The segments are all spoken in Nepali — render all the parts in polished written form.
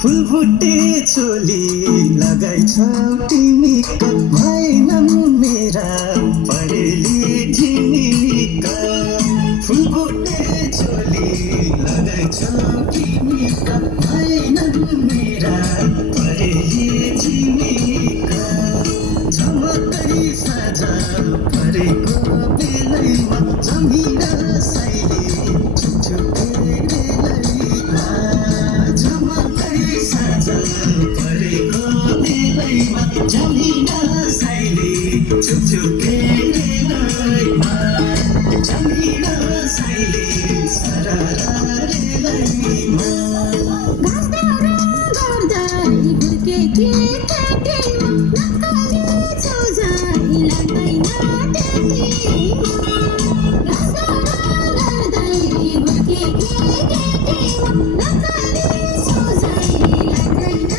फुलबुट्टे चोली लगाइछौ तिमी भएनन् मेरा परेली झिनिका फुलबुट्टे चोली लगाइछौ तिमी भएनन् मेरा परेली झिनिका झमकै साझा परेको बेलैमा जमिरा साइली जमिना साइली छुपछुपे रेलैमा जमिना साइली सरारा रेलैमा गाउँदा गर्दै हुर्केकी केटीमा नक्कली छौजाइ लाग्दैन त्यतिमा गाउँदा गर्दै हुर्केकी केटीमा नक्कली छौजाइ लाग्दैन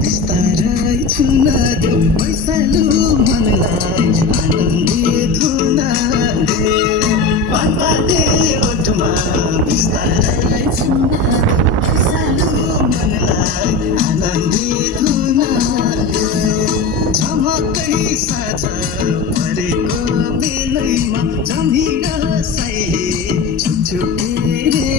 बिस्तारै छुन दे पैसालु मनलाई आनन्दित हुन दे पाते ओठमा बिस्तारै छुन दे पैसालु मनलाई आनन्दित हुन दे झमकै साझा